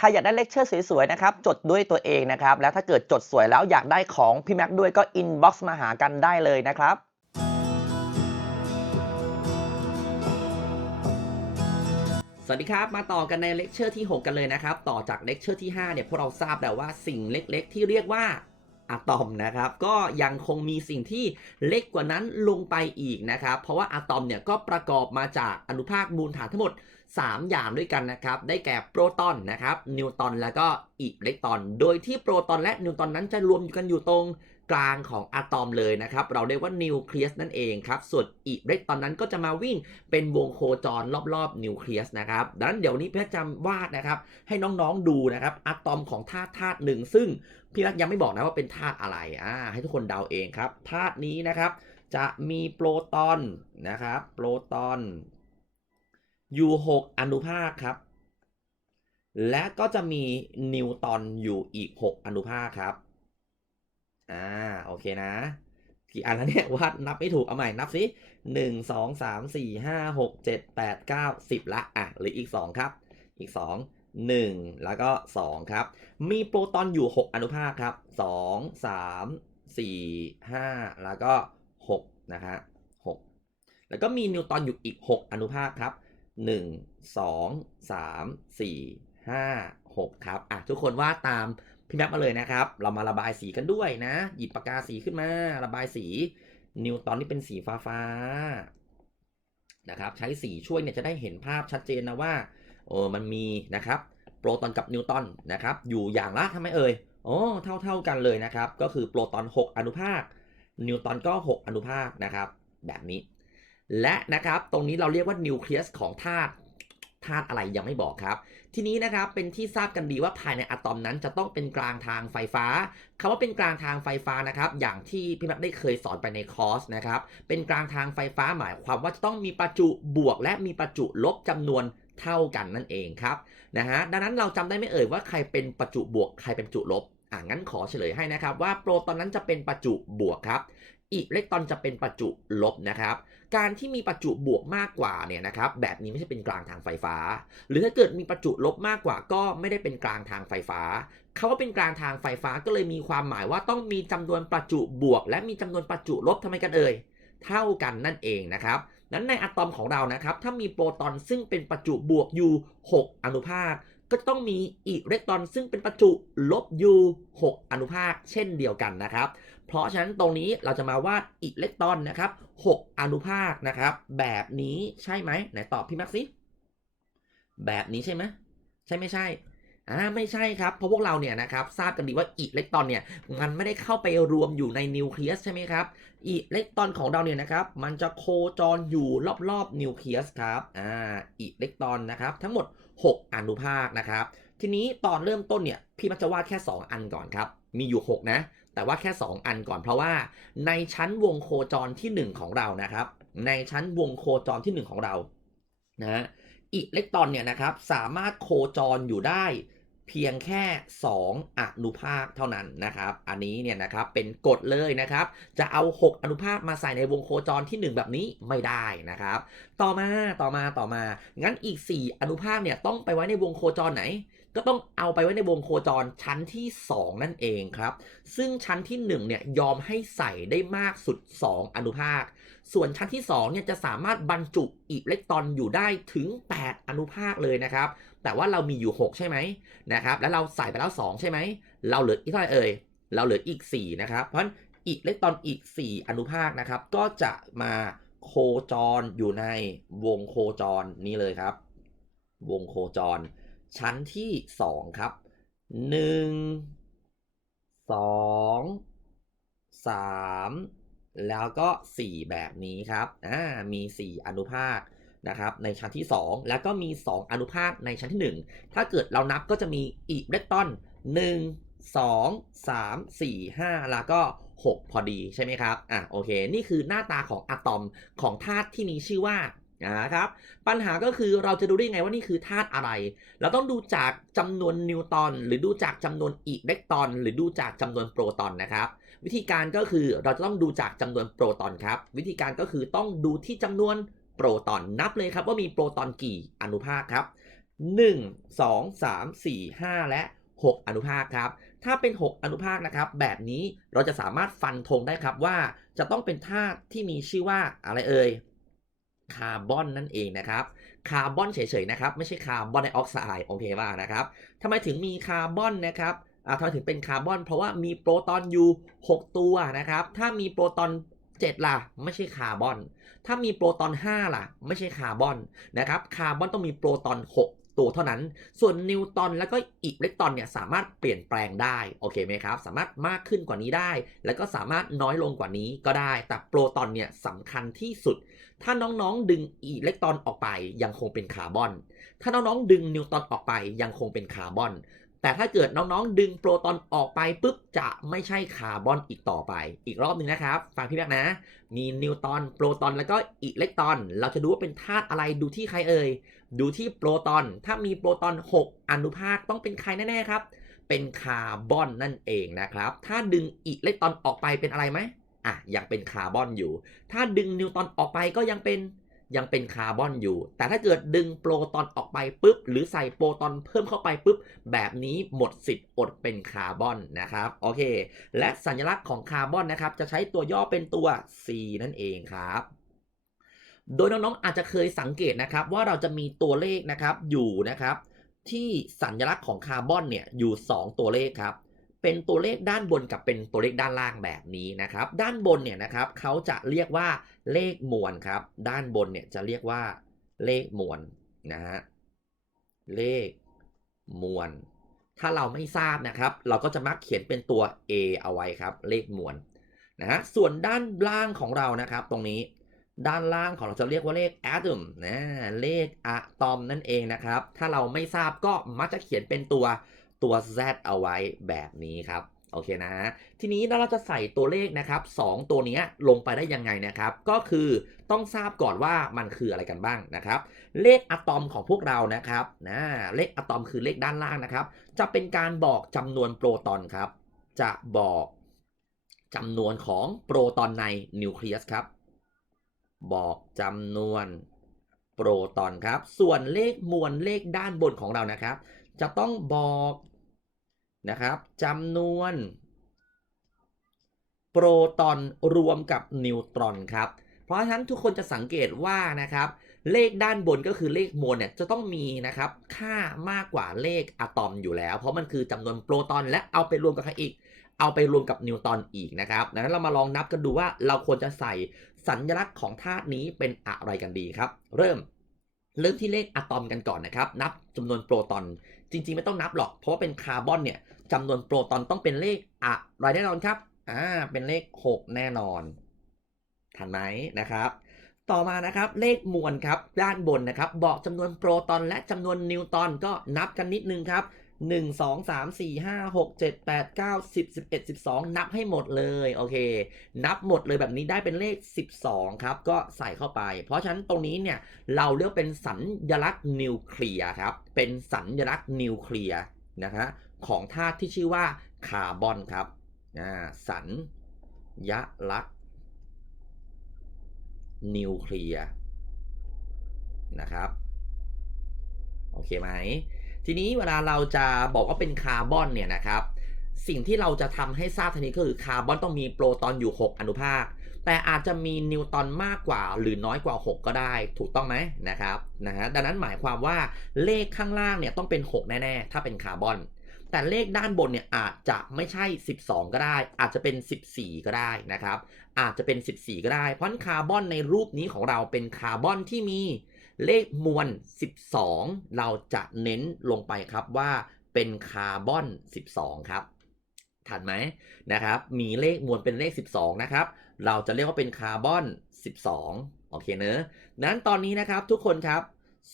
ใครอยากได้เลคเชอร์สวยๆนะครับ จดด้วยตัวเองนะครับ แล้วถ้าเกิดจดสวยแล้วอยากได้ของพี่แม็กด้วยก็อินบ็อกซ์มาหากันได้เลยนะครับสวัสดีครับ มาต่อกันในเลคเชอร์ที่ 6 กันเลยนะครับ ต่อจากเลคเชอร์ที่ 5 เนี่ย พวกเราทราบแล้วว่าสิ่งเล็กๆ ที่เรียกว่า อะตอมนะครับก็ยังคงมีสิ่งที่เล็กกว่านั้นลงไปอีกนะครับ เพราะว่าอะตอมเนี่ยก็ประกอบมาจากอนุภาคมูลฐานทั้งหมด 3 อย่างด้วยกันนะครับ ได้แก่โปรตอนนะครับนิวตรอนแล้วก็อิเล็กตรอน โดยที่โปรตอนและนิวตรอนนั้นจะรวมอยู่กันอยู่ตรง กลางของอะตอมเลยนะครับ เราเรียกว่านิวเคลียสนั่นเองครับ ส่วนอิเล็กตรอนนั้นก็จะมาวิ่งเป็นวงโคจรรอบๆนิวเคลียสนะครับ ดังนั้นเดี๋ยวนี้พี่จะวาดนะครับ ให้น้องๆดูนะครับอะตอมของธาตุธาตุหนึ่ง ซึ่งพี่รักยังไม่บอกนะว่าเป็นธาตุอะไรอ่าให้ทุกคนเดาเองครับธาตุนี้นะครับ จะมีโปรตอนนะครับโปรตอนอยู่6อนุภาคครับและก็จะมีนิวตอนอยู่อีก 6 อนุภาคครับ อ่าโอเคนะ กี่อันแล้วเนี่ยวาดนับไม่ถูกเอาใหม่นับสิหนึ่งสองสามสี่ห้าหกเจ็ดแปดเก้าสิบละอะหรืออีกสองครับ อีกสองหนึ่งแล้วก็สองครับ มีโปรตอนอยู่หกอนุภาคครับสองสามสี่ห้าแล้วก็หกนะฮะหกแล้วก็มีนิวตอนอยู่อีกหกอนุภาคครับหนึ่งสองสามสี่ห้าหกครับอะทุกคนว่าตาม พี่แม็กมาเลยนะครับ เรามาระบายสีกันด้วยนะ หยิบปากกาสีขึ้นมา ระบายสี นิวตอนนี่เป็นสีฟ้าฟ้าๆนะครับ ใช้สีช่วยเนี่ยจะได้เห็นภาพชัดเจนนะว่าโอ้มันมีนะครับ โปรตอนกับนิวตอนนะครับ อยู่อย่างละทำไมเอ่ยโอ้เท่าเท่ากันเลยนะครับ ก็คือโปรตอน 6 อนุภาค นิวตอนก็ 6 อนุภาคนะครับ แบบนี้ และนะครับ ตรงนี้เราเรียกว่านิวเคลียสของธาตุ ธาตุอะไรยังไม่บอกครับ ทีนี้นะครับเป็นที่ทราบกันดีว่าภายในอะตอมนั้นจะต้องเป็นกลางทางไฟฟ้าคำว่าเป็นกลางทางไฟฟ้านะครับอย่างที่พี่แม็กได้เคยสอนไปในคอร์สนะครับเป็นกลางทางไฟฟ้าหมายความว่าจะต้องมีประจุบวก และมีประจุลบจำนวนเท่ากันนั่นเองครับนะฮะดังนั้นเราจำได้ไม่เอ่ยว่าใครเป็นประจุบวกใครเป็นประจุลบอ่างั้นขอเฉลยให้นะครับว่าโปรตอนนั้นจะเป็นประจุบวกครับอิเล็กตรอนจะเป็นประจุลบนะครับ การที่มีประจุบวกมากกว่าเนี่ยนะครับแบบนี้ไม่ใช่เป็นกลางทางไฟฟ้า หรือถ้าเกิดมีประจุลบมากกว่าก็ไม่ได้เป็นกลางทางไฟฟ้าคาว่าเป็นกลางทางไฟฟ้าก็เลยมีความหมายว่าต้องมีจำนวนประจุบวก และมีจำนวนประจุลบทำไมกันเอ่ยเท่ากันนั่นเองนะครับนั้นในอะตอมของเรานะครับ ถ้ามีโปรตอนซึ่งเป็นประจุบวกอยู่ 6 อนุภาค ก็ต้องมีอิเล็กตรอนซึ่งเป็นประจุลบอยู่ 6 อนุภาค เช่นเดียวกันนะครับ เพราะฉะนั้นตรงนี้เราจะมาวาดอิเล็กตรอนนะครับ 6 อนุภาคนะครับ แบบนี้ใช่ไหมไหนตอบพี่แม็กซิแบบนี้ใช่ไหมใช่ไม่ใช่อ่าไม่ใช่ครับ เพราะพวกเราเนี่ยนะครับทราบกันดีว่าอิเล็กตรอนเนี่ยมันไม่ได้เข้าไปรวมอยู่ในนิวเคลียสใช่ไหมครับอิเล็กตรอนของเราเนี่ยนะครับมันจะโคจรอยู่รอบๆนิวเคลียสครับอ่าอิเล็กตรอนนะครับทั้งหมด 6 อนุภาคนะครับ ทีนี้ตอนเริ่มต้นเนี่ยพี่มักจะวาดแค่ 2 อันก่อนครับมีอยู่ 6 นะ แต่ว่าแค่ 2 อันก่อนเพราะว่า ในชั้นวงโคจรที่ 1 ของเรานะครับ ในชั้นวงโคจรที่ 1 ของเรานะอิเล็กตรอนเนี่ยนะครับสามารถโคจรอยู่ได้เพียงแค่ 2 อนุภาคเท่านั้นนะครับ อันนี้เนี่ยนะครับเป็นกฎเลยนะครับ จะเอา 6 อนุภาคมาใส่ในวงโคจรที่ 1 แบบนี้ไม่ได้นะครับ ต่อมาต่อมาต่อมา งั้นอีก 4 อนุภาคเนี่ยต้องไปไว้ในวงโคจรไหน ก็ต้องเอาไปไว้ในวงโคจรชั้นที่ 2 นั่นเองครับ ซึ่งชั้นที่1เนี่ยยอมให้ใส่ได้มากสุด 2 อนุภาค ส่วนชั้นที่2เนี่ยจะสามารถบรรจุอิเล็กตรอนอยู่ได้ถึง 8 อนุภาคเลยนะครับ แต่ว่าเรามีอยู่ 6 ใช่ไหมนะครับ แล้วเราใส่ไปแล้ว 2 ใช่ไหม เราเหลืออีกเท่าไหร่เอ่ย เราเหลืออีก 4 นะครับ เพราะฉะนั้นอิเล็กตรอนอีก 4 อนุภาคนะครับ ก็จะมาโคจรอยู่ในวงโคจรนี้เลยครับ วงโคจร ชั้นที่ 2 ครับ 1 2 3 แล้วก็ 4 แบบนี้ครับอ่ามี 4 อนุภาคนะครับในชั้นที่ 2 แล้วก็มี 2 อนุภาคในชั้นที่ 1 ถ้าเกิดเรานับก็จะมีอิเล็กตรอน1 2 3 4 5 แล้วก็ 6 พอดีใช่ไหมครับ อะโอเค นี่คือหน้าตาของอะตอมของธาตุที่มีชื่อว่า นะครับปัญหาก็คือเราจะดูได้ไงว่านี่คือธาตุอะไร เราต้องดูจากจำนวนนิวตรอนหรือดูจากจำนวนอิเล็กตรอน หรือดูจากจำนวนโปรตอนนะครับ วิธีการก็คือเราจะต้องดูจากจำนวนโปรตอนครับ วิธีการก็คือต้องดูที่จำนวนโปรตอนนับเลยครับว่ามีโปรตอนกี่อนุภาคครับ 1 2 3 4 5 และ 6 อนุภาคครับถ้าเป็น 6 อนุภาคนะครับ แบบนี้เราจะสามารถฟันธงได้ครับว่าจะต้องเป็นธาตุที่มีชื่อว่าอะไรเอ่ย คาร์บอนนั่นเองนะครับ คาร์บอนเฉยๆนะครับ ไม่ใช่คาร์บอนไดออกไซด์โอเคป่ะนะครับทำไมถึงมีคาร์บอนนะครับอ่าทำไมถึงเป็นคาร์บอน เพราะว่ามีโปรตอนอยู่ 6 ตัวนะครับ ถ้ามีโปรตอน7ล่ะ ไม่ใช่คาร์บอน ถ้ามีโปรตอน 5 ล่ะ ไม่ใช่คาร์บอนนะครับ คาร์บอนต้องมีโปรตอน 6 ตัวเท่านั้น ส่วนนิวตอนแล้วก็อิเล็กตรอนเนี่ยสามารถเปลี่ยนแปลงได้โอเคไหมครับ สามารถมากขึ้นกว่านี้ได้ แล้วก็สามารถน้อยลงกว่านี้ก็ได้ แต่โปรตอนเนี่ยสำคัญที่สุด ถ้าน้องๆดึงอิเล็กตรอนออกไปยังคงเป็นคาร์บอน ถ้าน้องๆดึงนิวตรอนออกไปยังคงเป็นคาร์บอน แต่ถ้าเกิดน้องๆ ดึงโปรตอนออกไปปุ๊บจะไม่ใช่คาร์บอนอีกต่อไป อีกรอบหนึ่งนะครับ ฟังพี่แม็กนะ มีนิวตรอนโปรตอนแล้วก็อิเล็กตรอน เราจะดูว่าเป็นธาตุอะไรดูที่ใครเอ่ย ดูที่โปรตอน ถ้ามีโปรตอน 6 อนุภาคต้องเป็นใครแน่ๆครับ เป็นคาร์บอนนั่นเองนะครับ ถ้าดึงอิเล็กตรอนออกไปเป็นอะไรไหมอะยังเป็นคาร์บอนอยู่ ถ้าดึงนิวตรอนออกไปก็ยังเป็น ยังเป็นคาร์บอนอยู่ แต่ถ้าเกิดดึงโปรตอนออกไปปุ๊บ หรือใส่โปรตอนเพิ่มเข้าไปปุ๊บ แบบนี้หมดสิทธิ์อดเป็นคาร์บอนนะครับ โอเค และสัญลักษณ์ของคาร์บอนนะครับ จะใช้ตัวย่อเป็นตัว C นั่นเองครับโดยน้องๆอาจจะเคยสังเกตนะครับ ว่าเราจะมีตัวเลขนะครับอยู่นะครับ ที่สัญลักษณ์ของคาร์บอนเนี่ยอยู่ 2 ตัวเลขครับ เป็นตัวเลขด้านบนกับเป็นตัวเลขด้านล่างแบบนี้นะครับ ด้านบนเนี่ยนะครับเขาจะเรียกว่าเลขมวลครับ ด้านบนเนี่ยจะเรียกว่าเลขมวลนะฮะเลขมวล ถ้าเราไม่ทราบนะครับ เราก็จะมักเขียนเป็นตัว A เอาไว้ครับ เลขมวลนะฮะส่วนด้านล่างของเรานะครับ ตรงนี้ด้านล่างของเราจะเรียกว่าเลข atom นะเลขอะตอมนั่นเองนะครับ ถ้าเราไม่ทราบก็มักจะเขียนเป็นตัว ตัว z เอาไว้แบบนี้ครับโอเคนะ ทีนี้เราจะใส่ตัวเลขนะครับ 2 ตัวนี้ลงไปได้ยังไงนะครับ ก็คือต้องทราบก่อนว่ามันคืออะไรกันบ้างนะครับ เลขอะตอมของพวกเรานะครับนะเลขอะตอมคือเลขด้านล่างนะครับ จะเป็นการบอกจำนวนโปรตอนครับ จะบอกจำนวนของโปรตอนในนิวเคลียสครับ บอกจำนวนโปรตอนครับ ส่วนเลขมวลเลขด้านบนของเรานะครับ จะต้องบอก นะครับจำนวน โปรตอนรวมกับนิวตรอนครับ เพราะฉะนั้นทุกคนจะสังเกตว่านะครับ เลขด้านบนก็คือเลขมวลเนี่ยจะต้องมีนะครับค่ามากกว่าเลขอะตอมอยู่แล้ว เพราะมันคือจำนวนโปรตอนและเอาไปรวมกับใครอีก เอาไปรวมกับนิวตรอนอีกนะครับดังนั้นเรามาลองนับกันดูว่าเราควรจะใส่สัญลักษณ์ของธาตุนี้เป็นอะไรกันดีครับ เริ่มเริ่มที่เลขอะตอมกันก่อนนะครับ นับจำนวนโปรตอน จริง ๆ ไม่ต้องนับหรอก เพราะว่าเป็นคาร์บอนเนี่ย จำนวนโปรตอนต้องเป็นเลขอะไรแน่นอนครับ อ่า เป็นเลข 6 แน่นอน ทันไหมนะครับ ต่อมานะครับเลขมวลครับด้านบนนะครับ บอกจำนวนโปรตอนและจำนวนนิวตอนก็นับกันนิดนึงครับ1 2 3 4 5 6 7 8 9 10 11 12นับให้หมดเลย โอเค นับหมดเลยแบบนี้ได้เป็นเลข12ครับ ก็ใส่เข้าไป เพราะฉะนั้นตรงนี้เนี่ย เราเรียกเป็นสัญลักษณ์นิวเคลียร์ครับ เป็นสัญลักษณ์นิวเคลียร์นะฮะ ของธาตุที่ชื่อว่าคาร์บอนครับอ่าสัญลักษณ์นิวเคลียร์นะครับโอเคไหม ทีนี้เวลาเราจะบอกว่าเป็นคาร์บอนเนี่ยนะครับ สิ่งที่เราจะทำให้ทราบทันทีก็คือคาร์บอนต้องมีโปรตอนอยู่ 6 อนุภาค แต่อาจจะมีนิวตอนมากกว่าหรือน้อยกว่า 6 ก็ได้ถูกต้องไหมนะครับนะฮะดังนั้นหมายความว่าเลขข้างล่างเนี่ยต้องเป็น 6 แน่ ๆ ถ้าเป็นคาร์บอน แต่เลขด้านบนเนี่ยอาจจะไม่ใช่ 12 ก็ได้ อาจจะเป็น 14 ก็ได้นะครับ อาจจะเป็น 14 ก็ได้ เพราะคาร์บอนในรูปนี้ของเราเป็นคาร์บอนที่มีเลขมวล 12 เราจะเน้นลงไปครับว่าเป็นคาร์บอน 12 ครับทันไหมนะครับ มีเลขมวลเป็นเลข 12 นะครับ เราจะเรียกว่าเป็นคาร์บอน 12 โอเคเนอะนั้นตอนนี้นะครับทุกคนครับ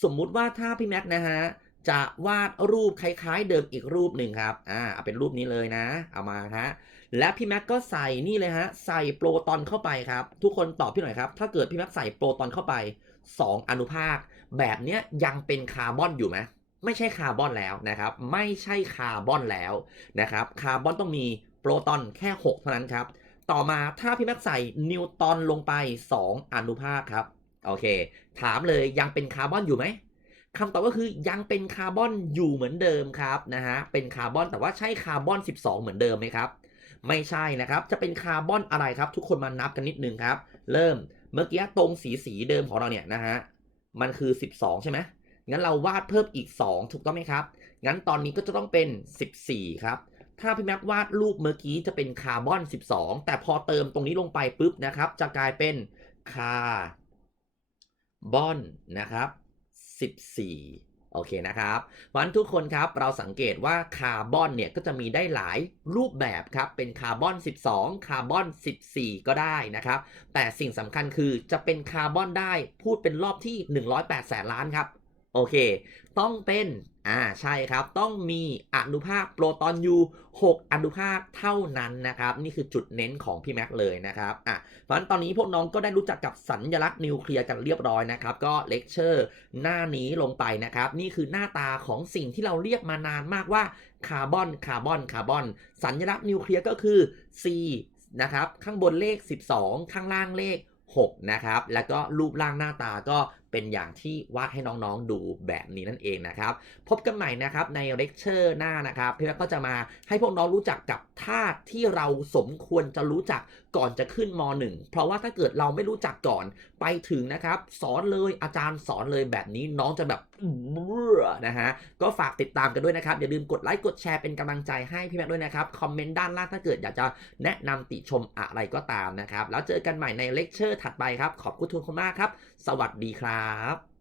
สมมุติว่าถ้าพี่แม็กนะฮะ จะวาดรูปคล้ายๆ เดิมอีกรูปหนึ่งครับอ่าเอาเป็นรูปนี้เลยนะ เอามาฮะและพี่แม็กก็ใส่นี่เลยฮะใส่โปรตอนเข้าไปครับ ทุกคนตอบพี่หน่อยครับ ถ้าเกิดพี่แม็กใส่โปรตอนเข้าไป 2 อนุภาค แบบเนี้ยยังเป็นคาร์บอนอยู่ไหมไม่ใช่คาร์บอนแล้วนะครับ ไม่ใช่คาร์บอนแล้วนะครับคาร์บอนต้องมีโปรตอนแค่ 6 เท่านั้นครับ ต่อมาถ้าพี่แม็กใส่นิวตอนลงไป 2 อนุภาคครับโอเค ถามเลยยังเป็นคาร์บอนอยู่ไหม คำตอบก็คือยังเป็นคาร์บอนอยู่เหมือนเดิมครับนะฮะเป็นคาร์บอนแต่ว่าใช่คาร์บอน 12 เหมือนเดิมไหมครับ ไม่ใช่นะครับ จะเป็นคาร์บอนอะไรครับ ทุกคนมานับกันนิดนึงครับ เริ่มเมื่อกี้ตรงสีสีเดิมของเราเนี่ยนะฮะมันคือ 12 ใช่ไหมงั้นเราวาดเพิ่มอีก 2 ถูกต้องไหมครับ งั้นตอนนี้ก็จะต้องเป็น 14 ครับ ถ้าพี่แม็กวาดรูปเมื่อกี้จะเป็นคาร์บอน 12 แต่พอเติมตรงนี้ลงไปปุ๊บนะครับ จะกลายเป็นคาร์บอนนะครับ 14 โอเคนะครับวันทุกคนครับเราสังเกตว่าคาร์บอนเนี่ยก็จะมีได้หลายรูปแบบครับ เป็นคาร์บอน 12 คาร์บอน 14 ก็ได้นะครับ แต่สิ่งสำคัญคือจะเป็นคาร์บอนได้พูดเป็นรอบที่ 108 แสนล้านครับ โอเค ต้องเป็น อ่าใช่ครับต้องมีอนุภาคโปรตอนอยู่6อนุภาคเท่านั้นนะครับ นี่คือจุดเน้นของพี่แม็กเลยนะครับอะเพราะฉะนั้นตอนนี้พวกน้องก็ได้รู้จักกับสัญญลักษณ์นิวเคลียร์กันเรียบร้อยนะครับ ก็เลคเชอร์หน้านี้ลงไปนะครับ นี่คือหน้าตาของสิ่งที่เราเรียกมานานมากว่าคาร์บอนคาร์บอนคาร์บอน สัญลักษณ์นิวเคลียร์ก็คือ C นะครับข้างบนเลข 12 ข้างล่างเลข6นะครับ แล้วก็รูปร่างหน้าตาก็ เป็นอย่างที่วาดให้น้องๆดูแบบนี้นั่นเองนะครับ พบกันใหม่นะครับในเลคเชอร์หน้านะครับพี่แม็กก็จะมาให้พวกน้องรู้จักกับธาตุที่เราสมควรจะรู้จัก ก่อนจะขึ้นม .1 เพราะว่าถ้าเกิดเราไม่รู้จักก่อนไปถึงนะครับ สอนเลยอาจารย์สอนเลยแบบนี้น้องจะแบบเบื่อนะฮะก็ฝากติดตามกันด้วยนะครับ อย่าลืมกดไลค์กดแชร์เป็นกำลังใจให้พี่แม็กด้วยนะครับคอมเมนต์ด้านล่างถ้าเกิดอยากจะแนะนำติชมอะไรก็ตามนะครับ แล้วเจอกันใหม่ในเลคเชอร์ถัดไปครับ ขอบคุณทุกคนมากครับ สวัสดีครับ